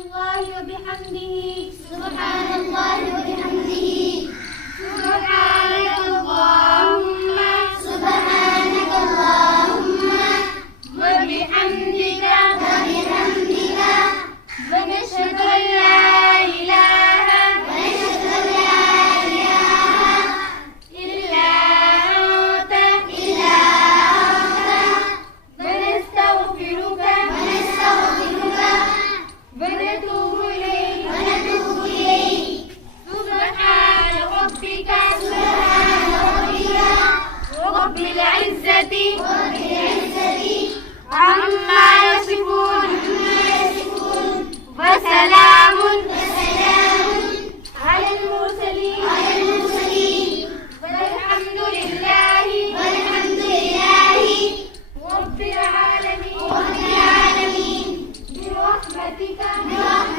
الله وبحمده سبحان الله وبحمده سبحانك اللهم سبحانك اللهم وبحمدك وبحمدك ونشهد أن لا إله ونشهد أن لا إله إلا أنت إلا أنت ونستغفرك ونستغفرك ونتوب إليك ونتوب إليك سبحان ربك سبحان ربك رب العزة رب العزة عما يصفون عما يصفون وسلام وسلام على المرسلين والحمد لله رب العالمين رب العالمين برحمتك برحمتك